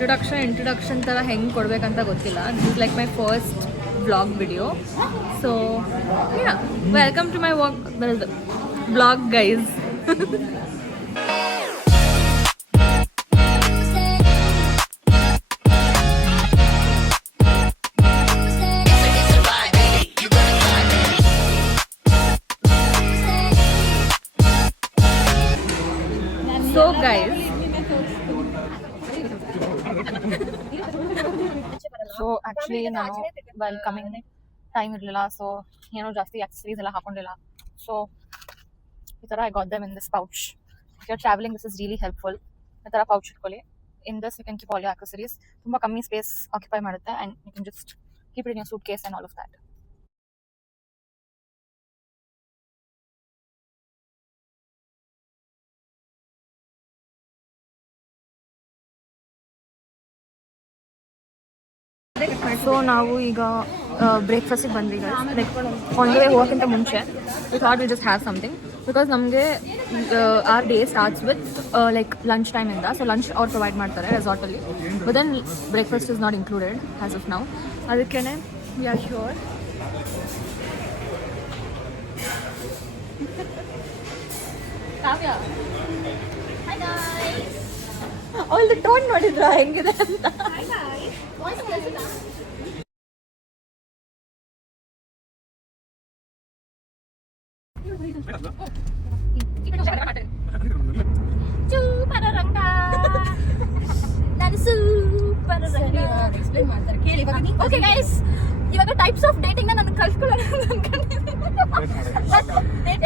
Introduction ಥರ ಹೆಂಗೆ ಕೊಡಬೇಕಂತ ಗೊತ್ತಿಲ್ಲ. This is like my first vlog video. So welcome to my vlog guys. So guys, so actually ನಾನು while coming time ಇರಲಿಲ್ಲ, so ಏನೋ ಜಾಸ್ತಿ ಆಕ್ಸೆಸರೀಸ್ ಎಲ್ಲ ಹಾಕೊಂಡಿಲ್ಲ. ಸೊ ಈ ಥರ I got them in this pouch. If you're traveling, this is really helpful. ಈ ಥರ pouch ಇಟ್ಕೊಳ್ಳಿ. In this you can keep all your accessories. ತುಂಬ ಕಮ್ಮಿ ಸ್ಪೇಸ್ ಆಕ್ಯುಪೈ ಮಾಡುತ್ತೆ and you can just keep it in your suitcase and all of that. So ನಾವು ಈಗ ಬ್ರೇಕ್ಫಾಸ್ಟಿಗೆ ಬಂದ್ವಿ ಲೈಕ್ ಆನ್ ದ ವೇ ಹೋಗೋಕ್ಕಿಂತ ಮುಂಚೆ we thought we just have something because ನಮಗೆ our day starts with like lunch ಟೈಮಿಂದ. So lunch ಅವ್ರು provide ಮಾಡ್ತಾರೆ ರೆಸಾರ್ಟಲ್ಲಿ, but then breakfast is not included as of now. ಅದಕ್ಕೇ ವಿ ಆರ್ ಶ್ಯೂರ್ ಕಾವ್ಯ ಅವಳದು tone ನೋಡಿದ್ರ ಹೆಂಗಿದೆ ಅಂತ. ಓಕೆ ಗೈಸ್, ಇವಾಗ ಟೈಪ್ಸ್ ಆಫ್ ಡೇಟಿಂಗ್ ನ ನಾನು ಕಲ್ತ್ಕೊಳ್ಳೋಣ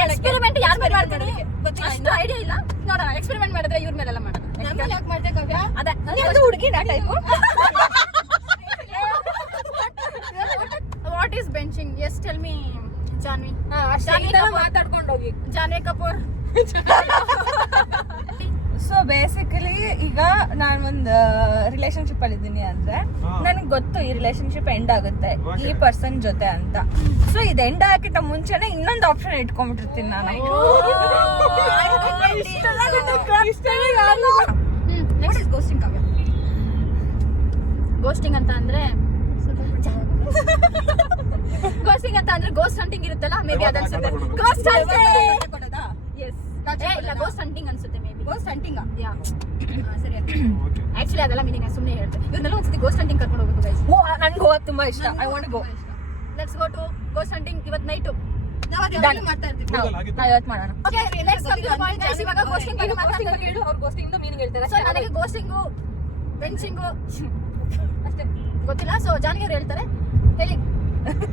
ಎಕ್ಸ್ಪೆರಿಮೆಂಟ್ ಯಾರ ಮೇಲೆ ಮಾಡ್ತೀನಿ ಅಷ್ಟು ಐಡಿಯಾ ಇಲ್ಲ. ನೋಡೋಣ, ಎಕ್ಸ್ಪೆರಿಮೆಂಟ್ ಮಾಡಿದ್ರೆ ಇವ್ರ ಮೇಲೆಲ್ಲ ಮಾಡೋಣ. ಯಾಕೆ ಮಾಡ್ದೆ ಕಾವ್ಯ? ಅದೇ ಹುಡುಗಿ ನಾ type. What is benching? Yes tell me Janvi. ಮಾತಾಡ್ಕೊಂಡು ಹೋಗಿ. ಜಾನ್ವಿ ಕಪೂರ್. ಸೊ ಬೇಸಿಕಲಿ ಈಗ ನಾನು ಒಂದು ರಿಲೇಶನ್ಶಿಪ್ ಅಲ್ಲಿ ಇದ್ದೀನಿ ಅಂದ್ರೆ ನನಗೆ ಗೊತ್ತು ಈ ರಿಲೇಶನ್ಶಿಪ್ ಎಂಡ್ ಆಗುತ್ತೆ ಈ ಪರ್ಸನ್ ಜೊತೆ ಅಂತ. ಸೊ ಇದು ಎಂಡ್ ಹಾಕಿದ ಮುಂಚೆನೆ ಇನ್ನೊಂದು ಆಪ್ಷನ್ ಇಟ್ಕೊಂಡ್ಬಿಟ್ಟಿರ್ತೀನಿ ನಾನು. ಗೋಸ್ಟಿಂಗ್ ಅಂತ ಅಂದ್ರೆ ಗೋಸ್ಟಿಂಗ್ ಅಂತ ಅಂದ್ರೆ ಗೋಸ್ಟ್ ಹಂಟಿಂಗ್ ಇರುತ್ತಲ್ಲ, ಮೇ ಬಿ ಅದನ್ಸುತ್ತೆ. ಗೋಸ್ಟ್ ಗೋಸ್ಟ್ ಹಂಟಿಂಗ್ ಅನ್ಸುತ್ತೆ, maybe ghost hunting. Yeah ಸರಿ. ಆಕ್ಚುಲಿ ಅದೆಲ್ಲ ಮೀನಿಂಗ್ ಸುಮ್ಮನೆ ಹೇಳ್ತೆ. ಇವ್ರನ್ನೆಲ್ಲ ಒಂದ್ಸತಿ ಗೋಸ್ಟ್ ಹಂಟಿಂಗ್ ಕರ್ಕೊಂಡು ಹೋಗ್ಬೇಕು ಗೈಸ್. ನನ್ಗೆ ಹೋಗೋದು ತುಂಬಾ ಇಷ್ಟ. I want go. Let's go to ghost hunting ಇವತ್ತು ನೈಟ್. ನಾವು ಅದನ್ನ ಮಾಡ್ತಾ ಇರ್ತೀವಿ. ನಾವು ಇವತ್ತು ಮಾಡೋಣ. Okay, let's come to the point guys. ಇವಾಗ ಗೋಸ್ಟಿಂಗ್ ಬಗ್ಗೆ ಮಾತಾಡ್ತಾ ಹೇಳು. ಅವ್ರ ಗೋಸ್ಟಿಂಗ್ ದು ಮೀನಿಂಗ್ ಹೇಳ್ತಾರೆ. ಸೊ ನನಗೆ ಗೋಸ್ಟಿಂಗು ಬೆಂಚಿಂಗು ಅಷ್ಟೇ ಗೊತ್ತಿಲ್ಲ. ಸೊ ಜಾನ್ವಿ ಅವರು ಹೇಳ್ತಾರೆ, ಹೇಳಿ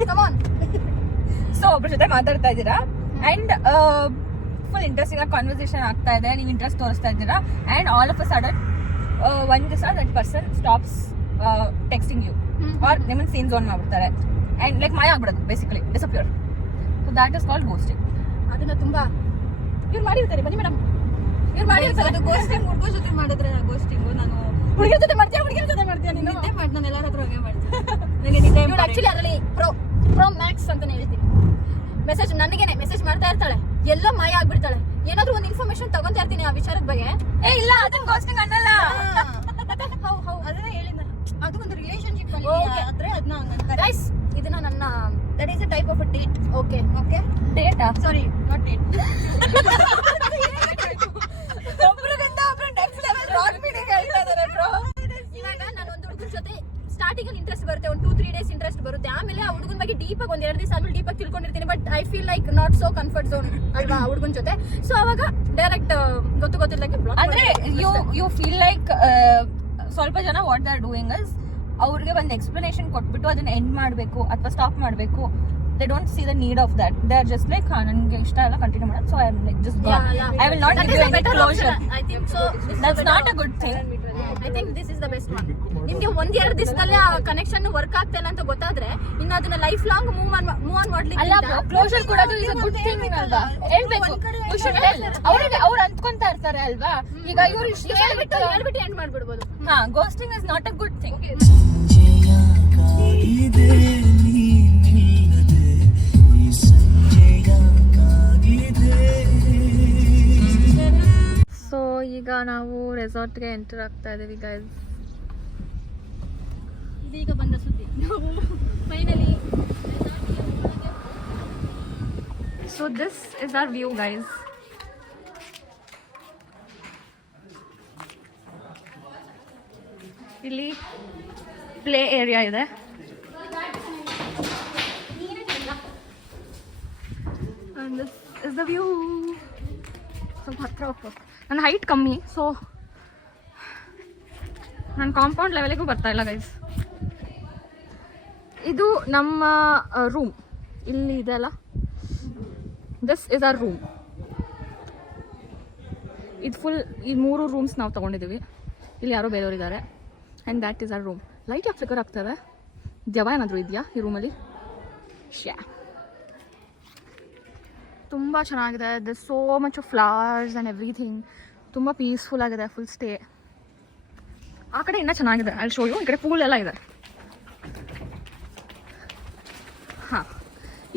ಕಮ್ ಆನ್. ಸೊ ಒಬ್ಬರ ಜೊತೆ ಮಾತಾಡ್ತಾ ಇದ್ದೀರಾ ಅಂಡ್ ಫುಲ್ ಇಂಟ್ರೆಸ್ಟಿಂಗ್ ಆಗಿ ಕಾನ್ವರ್ಸೇಷನ್ ಆಗ್ತಾ ಇದೆ, ನೀವು ಇಂಟ್ರೆಸ್ಟ್ ತೋರಿಸ್ತಾ ಇದ್ದೀರಾ and all of a sudden one ದಿವಸ that person stops texting you are ನಿಮ್ಮನ್ನ ಸೀನ್ ಝೋನ್ ಮಾಡ್ಬಿಡ್ತಾರೆ ಅಂಡ್ ಲೈಕ್ ಮಾಯ ಆಗ್ಬಿಡೋದು, basically disappear. So that is called ghosting. ಅದನ್ನ ತುಂಬಾ ಇವ್ರು ಮಾಡಿರ್ತಾರೆ. ಬನ್ನಿ ಮೇಡಮ್, ಇವ್ರು ಮಾಡಿರ್ತಾರೆ. ಅದು ಗೋಸ್ಟಿಂಗ್ ಹುಡುಗರ ಜೊತೆ ಮಾಡಿದ್ರೆ ಗೋಸ್ಟಿಂಗ್. ನಾನು ಹುಡುಗಿರ ಜೊತೆ ಮಾಡ್ತೀಯಾ? ಹುಡುಗಿರ ಜೊತೆ ಮಾಡ್ತೀಯಾ? ನೀನು ನಿದ್ದೆ ಮಾಡಿ. ನಾನು ಎಲ್ಲರ ಹತ್ರ ಹೋಗೇ ಮಾಡ್ತೀನಿ. ನನಗೆ ನಿದ್ದೆ ಮಾಡಿ. ಆಕ್ಚುಲಿ ಅದರಲ್ಲಿ ಪ್ರೋ ಮ್ಯಾಕ್ಸ್ ಅಂತಾನೆ ಹೇಳ್ತೀನಿ. ಮೆಸೇಜ್ ನನಗೇನೆ ಮೆಸೇಜ್ ಮಾಡ್ತಾ ಇರ್ತಾಳೆ, ಎಲ್ಲ ಮಾಯ ಆಗ್ಬಿಡ್ತಾಳೆ. ಏನಾದ್ರೂ ಒಂದು ಇನ್ಫಾರ್ಮೇಶನ್ ತಗೊಂತಾ ಇರ್ತೀನಿ ಆ ವಿಚಾರದ ಬಗ್ಗೆ. ಇಲ್ಲ, ಅದನ್ನ ಗೋಸ್ಟಿಂಗ್ ಅನ್ನಲ್ಲ. ಹೌ ಅದನ್ನ ಹೇಳಿದ. ಅದು ಒಂದು ರಿಲೇಶನ್ಶಿಪ್ ಅಲ್ಲಿ ಆದ್ರೆ ಅದನ್ನ ಅಂತಾರೆ ಗೈಸ್. ಇದನ್ನ ನನ್ನ that is a type of a date. Okay data, sorry not date. ಒಬ್ರಿಗಿಂತ ಒಬ್ರು ನೆಕ್ಸ್ಟ್ ಲೆವೆಲ್ ರಾಂಗ್ ಮೀನಿಂಗ್ ಹೇಳ್ತಾ ಇದ್ದಾರೆ ಬ್ರೋ. ಇವಾಗ ನಾನು ಒಂದು ಹುಡುಗನ ಜೊತೆ ಸ್ಟಾರ್ಟಿಂಗ್ ಅಲ್ಲಿ ಇಂಟ್ರೆಸ್ಟ್ ಬರುತ್ತೆ, ಒಂದು 2-3 ಡೇಸ್ ಇಂಟ್ರೆಸ್ಟ್ ಬರುತ್ತೆ. ಆಮೇಲೆ ಆ ಹುಡುಗನ ಬಗ್ಗೆ ಡೀಪ್ ಆಗಿ 1-2 ದಿವಸ ಆದ್ಮೇಲೆ ಡೀಪ್ ಆಗಿ ತಿಳ್ಕೊಂಡಿರ್ತೀನಿ. But I feel like not so comfort zone ಅಲ್ವಾ ಆ ಹುಡುಗನ ಜೊತೆ. ಸೊ ಅವಾಗ ಡೈರೆಕ್ಟ್ ಗೊತ್ತಿಲ್ಲಕ್ಕೆ ಅಂದ್ರೆ ಯು ಫೀಲ್ ಲೈಕ್ ಸ್ವಲ್ಪ ಜನ what they are doing is ಅವ್ರಿಗೆ ಒಂದು ಎಕ್ಸ್ಪ್ಲನೇಷನ್ ಕೊಟ್ಬಿಟ್ಟು ಅದನ್ನ ಎಂಡ್ ಮಾಡಬೇಕು ಅಥವಾ ಸ್ಟಾಪ್ ಮಾಡಬೇಕು. They don't see the need of that. They are just like ನನಗೆ ಇಷ್ಟ ಇಲ್ಲ, ಕಂಟಿನ್ಯೂ ಮಾಡೋದು. So I am like just go. I will not give you any closure. I think so that's not a good thing. I think this is the best one. ನಿಮ್ಗೆ 1-2 ದಿವಸದಲ್ಲಿ ಆ connection work ಆಗ್ತಾ ಇಲ್ಲ ಅಂತ ಗೊತ್ತಾದ್ರೆ ಇನ್ನು ಅದನ್ನ ಲೈಫ್ ಲಾಂಗ್ ಮೂವ್ ಆನ್ ಮಾಡ್ಲಿಕ್ಕೆ ಅಲ್ಲ, ಕ್ಲೋಷರ್ ಕೊಡೋದು ಇಸ್ ಅ ಗುಡ್ ಥಿಂಗ್ ಅಲ್ವಾ? ಹೇಳ್ಬೇಕು. ಅವ್ರು ಅಂದ್ಕೊಂತಾ ಇರ್ತಾರೆ ಅಲ್ವಾ, ಈಗ ಇವ್ರು ಇಷ್ಟು ಹೇಳ್ಬಿಟ್ಟು ಎಂಡ್ ಮಾಡ್ಬಿಡ್ಬೋದು. ಹಾ, ghosting is not a good thing. So ಈಗ ನಾವು ರೆಸಾರ್ಟ್ಗೆ ಎಂಟರ್ ಆಗ್ತಾ ಇದೀವಿ ಗೈಸ್. ಇದೀಗ ಬಂದ ಸುದ್ದಿ ನಾವು finally. So this is our view, guys. ಇಲ್ಲಿ ಪ್ಲೇ ಏರಿಯಾ ಇದೆ. And this is the view. ಸ್ವಲ್ಪ ಹತ್ರ ಹೋಗ್ಬೇಕು. ನನ್ನ ಹೈಟ್ ಕಮ್ಮಿ, ಸೊ ನನ್ನ ಕಾಂಪೌಂಡ್ ಲೆವೆಲಿಗೂ ಬರ್ತಾ ಇಲ್ಲ ಗೈಸ್. ಇದು ನಮ್ಮ ರೂಮ್ ಇಲ್ಲಿ ಇದೆ ಅಲ್ಲ, ದಿಸ್ ಇಸ್ ಆರ್ ರೂಮ್. ಇದು ಫುಲ್ ಈ 3 ರೂಮ್ಸ್ ನಾವು ತೊಗೊಂಡಿದ್ದೀವಿ. ಇಲ್ಲಿ ಯಾರೋ ಬೇರೆಯವರಿದ್ದಾರೆ. And that is our room. Light ಯಾಕೆ ಫ್ಲಿಕರ್ ಆಗ್ತದೆ? ದೆವ್ವ ಏನಾದರೂ ಇದೆಯಾ ಈ ರೂಮಲ್ಲಿ? ಶ್ಯಾ, ತುಂಬ ಚೆನ್ನಾಗಿದೆ. The so much of flowers and everything. ತುಂಬ ಪೀಸ್ಫುಲ್ ಆಗಿದೆ ಫುಲ್ ಸ್ಟೇ. ಆ ಕಡೆ ಇನ್ನೂ ಚೆನ್ನಾಗಿದೆ, ಅಲ್ಲಿ ಶೋ ಯು. ಈ ಕಡೆ ಪೂಲ್ ಎಲ್ಲ ಇದೆ. ಹಾಂ,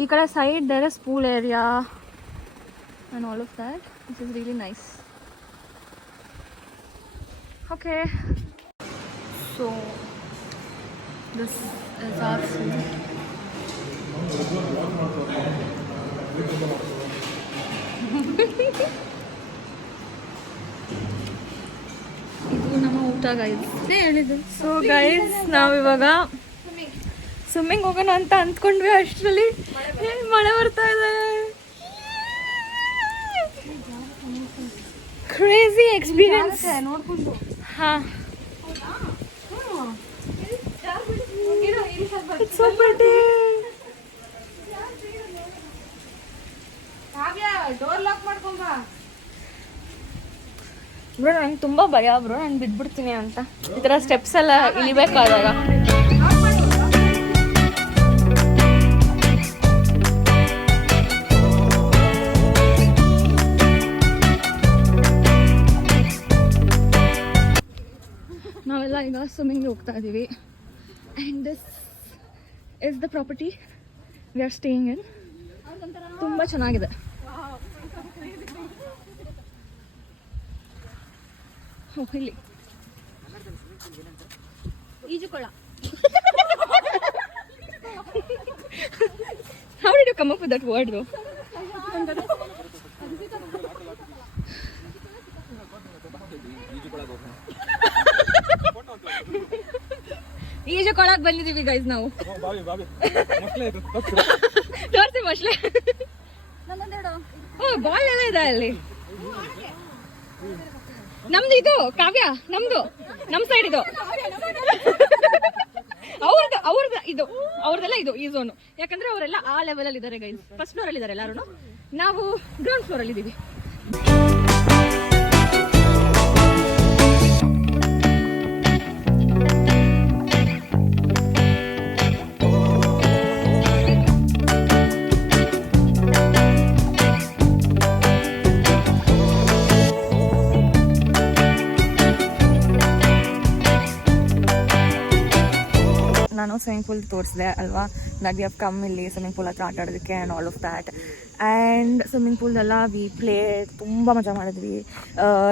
ಈ ಕಡೆ side there is pool area and all of that. This is really nice. Okay, so this is our food. ಇದು ನಮ್ಮ ಊಟ ಗೈಸ್ ಹೇಳಿದ್ದು. ಸೊ ಗೈಸ್, ನಾವಿವಾಗ ಸ್ವಿಮ್ಮಿಂಗ್ ಹೋಗೋಣ ಅಂತ ಅಂದ್ಕೊಂಡ್ವಿ. ಅಷ್ಟರಲ್ಲಿ ಮಳೆ ಬರ್ತಾ ಇದೆ. Crazy experience. ಹಾಂ, ಇಟ್ಸ್ ಸೋ ಪ್ರಿಟಿ. ಬ್ರೋ, ನಂಗೆ ತುಂಬ ಭಯ ಬ್ರೋ, ನಾನು ಬಿದ್ಬಿಡ್ತೀನಿ ಅಂತ. ಈ ಥರ ಸ್ಟೆಪ್ಸ್ ಎಲ್ಲ ಇಳಿಬೇಕಾದಾಗ. ನಾವೆಲ್ಲ ಈಗ ಸ್ವಿಮ್ಮಿಂಗ್ ಹೋಗ್ತಾ ಇದ್ದೀವಿ. And this is the property we are staying in. ತುಂಬ ಚೆನ್ನಾಗಿದೆ. ಇಲ್ಲಿ ಈಜುಕೊಳ. How did you come up with that word though? ಈಜುಕೊಳಕ್ ಬಂದಿದ್ದೀವಿ ಗೈಸ್ ನಾವು. ತೋರಿಸಿ ಮಸ್ಲೆ. ಓ, ಬಾಲ್ ಎಲ್ಲ ಇದೆ ಅಲ್ಲಿ. ನಮ್ದು ಇದು ಕಾವ್ಯ, ನಮ್ದು ನಮ್ ಸೈಡ್ ಇದು. ಅವ್ರದ್ದು ಇದು, ಅವ್ರದೆಲ್ಲ ಇದು ಈ ಝೋನು. ಯಾಕಂದ್ರೆ ಅವರೆಲ್ಲ ಆ ಲೆವೆಲ್ ಅಲ್ಲಿ ಇದ್ದಾರೆ ಗೈಸ್. ಫಸ್ಟ್ ಫ್ಲೋರ್ ಅಲ್ಲಿ ಇದ್ದಾರೆ ಎಲ್ಲರೂ. ನಾವು ಗ್ರೌಂಡ್ ಫ್ಲೋರ್ ಅಲ್ಲಿ ಇದ್ದೀವಿ. ನಾನು ಸ್ವಿಮ್ಮಿಂಗ್ ಪೂಲ್ ತೋರಿಸಿದೆ ಅಲ್ವಾ, ದಟ್ ವಿ ಹ್ಯಾವ್ ಕಮ್ ಇಲ್ಲಿ ಸ್ವಿಮ್ಮಿಂಗ್ ಪೂಲ್ ಹತ್ರ ಆಟ ಆಡೋದಕ್ಕೆ and all of that. And swimming ಪೂಲ್ದೆಲ್ಲ ವಿ ಪ್ಲೇ, ತುಂಬ ಮಜಾ ಮಾಡಿದ್ವಿ.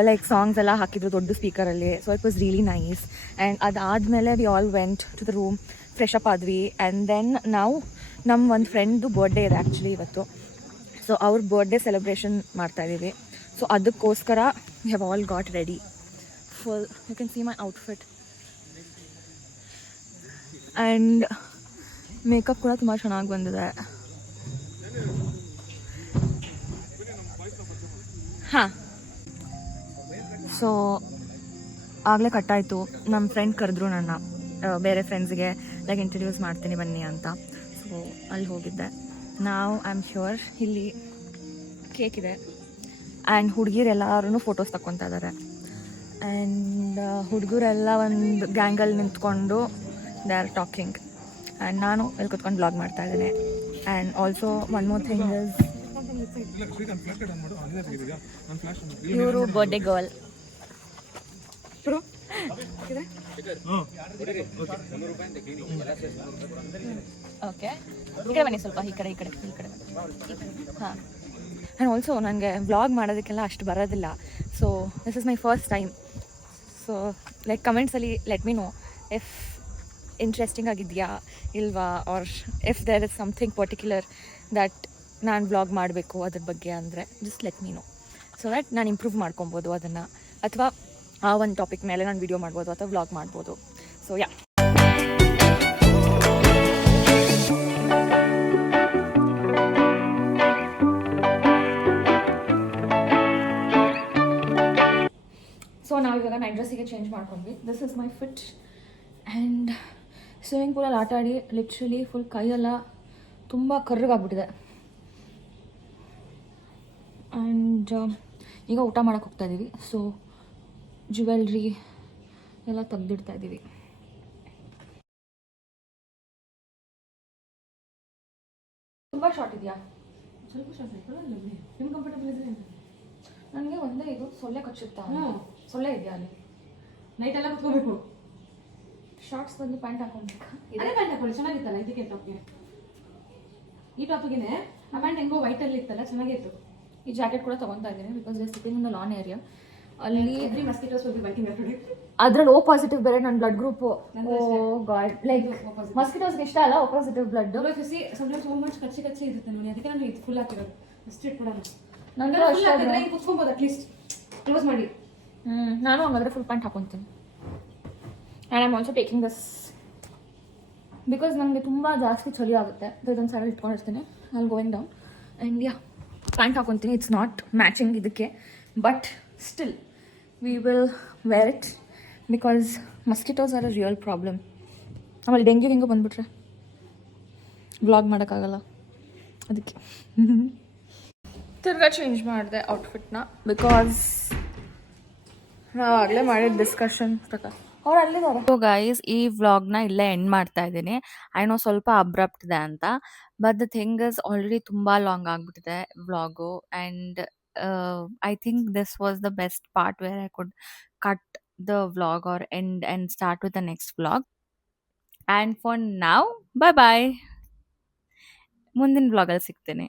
ಲೈಕ್ ಸಾಂಗ್ಸ್ ಎಲ್ಲ ಹಾಕಿದ್ರು ದೊಡ್ಡ ಸ್ಪೀಕರಲ್ಲಿ. So it was really nice. And ಅದಾದಮೇಲೆ we all went to the room, fresh up ಆದ್ವಿ. ಆ್ಯಂಡ್ ದೆನ್ ನಾವು ನಮ್ಮ ಒಂದು ಫ್ರೆಂಡ್ದು ಬರ್ಡೇ ಇದೆ ಆ್ಯಕ್ಚುಲಿ ಇವತ್ತು. ಸೊ ಅವ್ರ ಬರ್ಡೇ ಸೆಲೆಬ್ರೇಷನ್ ಮಾಡ್ತಾಯಿದ್ದೀವಿ. ಸೊ ಅದಕ್ಕೋಸ್ಕರ we have all got ready full. You can see my outfit. And makeup ಕೂಡ ತುಂಬ ಚೆನ್ನಾಗಿ ಬಂದಿದೆ. ಹಾಂ, ಸೊ ಆಗಲೇ ಕಟ್ಟಾಯಿತು. ನಮ್ಮ ಫ್ರೆಂಡ್ ಕರೆದ್ರು ನನ್ನ ಬೇರೆ ಫ್ರೆಂಡ್ಸ್ಗೆ, ಲೈಕ್ ಇಂಟ್ರಡ್ಯೂಸ್ ಮಾಡ್ತೀನಿ ಬನ್ನಿ ಅಂತ. ಸೊ ಅಲ್ಲಿ ಹೋಗಿದ್ದೆ. ನಾವು ಐ ಆಮ್ ಶ್ಯೂರ್ ಇಲ್ಲಿ ಕೇಕ್ ಇದೆ. ಆ್ಯಂಡ್ ಹುಡುಗಿರೆಲ್ಲರೂ ಫೋಟೋಸ್ ತಗೊತಾ ಇದ್ದಾರೆ. ಆ್ಯಂಡ್ ಹುಡುಗರೆಲ್ಲ ಒಂದು ಗ್ಯಾಂಗಲ್ಲಿ ನಿಂತ್ಕೊಂಡು ದೇ ಆರ್ ಟಾಕಿಂಗ್. ಆ್ಯಂಡ್ ನಾನು ಇಲ್ಲಿ ಕುತ್ಕೊಂಡು ಬ್ಲಾಗ್ ಮಾಡ್ತಾ ಇದ್ದೇನೆ. And also one more thing is, ಇವರು ಬರ್ಡೇ ಗರ್ಲ್. ಓಕೆ, ಈ ಕಡೆ ಬನ್ನಿ ಸ್ವಲ್ಪ, ಈ ಕಡೆ ಹಾಂ. ಆ್ಯಂಡ್ ಆಲ್ಸೋ ನನಗೆ ವ್ಲಾಗ್ ಮಾಡೋದಕ್ಕೆಲ್ಲ ಅಷ್ಟು ಬರೋದಿಲ್ಲ. So this is my first time. So like ಕಮೆಂಟ್ಸಲ್ಲಿ let me know if interesting ಆಗಿದೆಯಾ ಇಲ್ವಾ, or if there is something particular that ನಾನು ವ್ಲಾಗ್ ಮಾಡಬೇಕು ಅದ್ರ ಬಗ್ಗೆ ಅಂದರೆ just let me know, so that ನಾನು ಇಂಪ್ರೂವ್ ಮಾಡ್ಕೊಬೋದು ಅದನ್ನು, ಅಥವಾ ಆ ಒಂದು ಟಾಪಿಕ್ ಮೇಲೆ ನಾನು ವಿಡಿಯೋ ಮಾಡ್ಬೋದು ಅಥವಾ ವ್ಲಾಗ್ ಮಾಡ್ಬೋದು. So yeah. ಸೊ ನಾವಿವಾಗ ನೈಟ್ ಡ್ರೆಸ್ಸಿಗೆ ಚೇಂಜ್ ಮಾಡ್ಕೊಂಡ್ವಿ. This is my fit. And swimming ಪೂಲಲ್ಲಿ ಆಟ ಆಡಿ ಲಿಟ್ರಲಿ ಫುಲ್ ಕೈಯೆಲ್ಲ ತುಂಬ ಕರ್ರಗಾಗ್ಬಿಟ್ಟಿದೆ. ಆ್ಯಂಡ್ ಈಗ ಊಟ ಮಾಡೋಕ್ಕೆ ಹೋಗ್ತಾ ಇದ್ದೀವಿ. ಸೊ ಜ್ಯುವೆಲ್ರಿ ಎಲ್ಲ ತೆಗ್ದಿಡ್ತಾ ಇದ್ದೀವಿ. ತುಂಬ ಶಾರ್ಟ್ ಇದೆಯಾ? ಸ್ವಲ್ಪ ಶಾರ್ಟ್ ಆಯ್ತು. ನಿಮ್ಮ ಕಂಫರ್ಟಬಲ್ ಇದೆ. ನನಗೆ ಒಂದೇ ಇದು ಸೊಳ್ಳೆ ಕಚ್ಚುತ್ತಾ? ಸೊಳ್ಳೆ ಇದೆಯಾ ಅಲ್ಲಿ? ನೈಟ್ ಎಲ್ಲ ಕುತ್ಕೋಬೇಕು. ಶಾರ್ಟ್ಸ್ ಬಂದು ಪ್ಯಾಂಟ್ ಹಾಕೊಂಡ್ಬೇಕಾ? ಅದೇ ಪ್ಯಾಂಟ್ ಹಾಕೊಳ್ಳಿ, ಚೆನ್ನಾಗಿತ್ತಲ್ಲ ಇದಕ್ಕೆ ಟಾಪ್ಗೆ. ಈ ಟಾಪಿಗೆ ಆ ಪ್ಯಾಂಟ್ ಹೆಂಗೋ ವೈಟಲ್ಲಿ ಇತ್ತಲ್ಲ, ಚೆನ್ನಾಗಿತ್ತು. ಈ ಜಾಕೆಟ್ ಕೂಡ ತೊಗೊತಾ ಇದ್ದೀನಿ because we are sitting in the lawn area. ಅಲ್ಲಿ every mosquitoes will be biting today. ಅದ್ರಲ್ಲಿ ಓ ಪಾಸಿಟಿವ್ ಬೇರೆ ನನ್ನ blood group. O god, like ಮಸ್ಕಿಟೋಸ್ಗೆ ಇಷ್ಟ ಅಲ್ಲ O positive blood. Sometimes so much ಕಚ್ಚಿ ಕಚ್ಚಿ ಇರುತ್ತೆ ನೋಡಿ, ಅದಕ್ಕೆ ನಾನು ಇದು ಫುಲ್ ಹಾಕಿರೋದು. ಅಷ್ಟು ಇಟ್ಬಿಡೋಣ. ನನಗೆ ಫುಲ್ ಹಾಕಿದ್ರೆ ಹಿಂಗೆ ಕುತ್ಕೊಬೋದು ಅಟ್ಲೀಸ್ಟ್. ಕ್ಲೋಸ್ ಮಾಡಿ. ನಾನು ಹಂಗಾದ್ರೆ ಫುಲ್ ಪ್ಯಾಂಟ್ ಹಾಕೊತೀನಿ. And I am also taking this because ನನಗೆ ತುಂಬ ಜಾಸ್ತಿ ಚಳಿ ಆಗುತ್ತೆ. ಇದೊಂದು ಸೈಡ್ ಇಟ್ಕೊಂಡಿರ್ತೀನಿ. ಅಲ್ಲಿ going down and yeah pant ಹಾಕೊತೀನಿ. ಇಟ್ಸ್ ನಾಟ್ ಮ್ಯಾಚಿಂಗ್ ಇದಕ್ಕೆ, but still we will wear it because mosquitoes are a real problem. ಆಮೇಲೆ ಡೆಂಗ್ಯೂ ಹಿಂಗೆ ಬಂದುಬಿಟ್ರೆ ವ್ಲಾಗ್ ಮಾಡೋಕ್ಕಾಗಲ್ಲ, ಅದಕ್ಕೆ ತಿರ್ಗಾ ಚೇಂಜ್ ಮಾಡಿದೆ ಔಟ್ಫಿಟ್ನ ಬಿಕಾಸ್ ನಾವು ಆಗಲೇ ಮಾಡಿದ ಡಿಸ್ಕಷನ್ ಪ್ರಕಾರ ಅವ್ರು ಅಲ್ಲಿದ್ದಾರೆ. ಸೊ ಗೈಸ್, ಈ ವ್ಲಾಗ್ನ ಇಲ್ಲೇ ಎಂಡ್ ಮಾಡ್ತಾ ಇದ್ದೀನಿ. ಐ ನೋ ಸ್ವಲ್ಪ ಅಬ್ರಪ್ಟ್ ಇದೆ ಅಂತ, but the thing is already ತುಂಬ ಲಾಂಗ್ ಆಗಿಬಿಟ್ಟಿದೆ vlog. And I think this was the best part where I could cut the vlog or end and start with the next vlog. And for now bye ಬಾಯ್. ಮುಂದಿನ ವ್ಲಾಗಲ್ಲಿ ಸಿಗ್ತೇನೆ.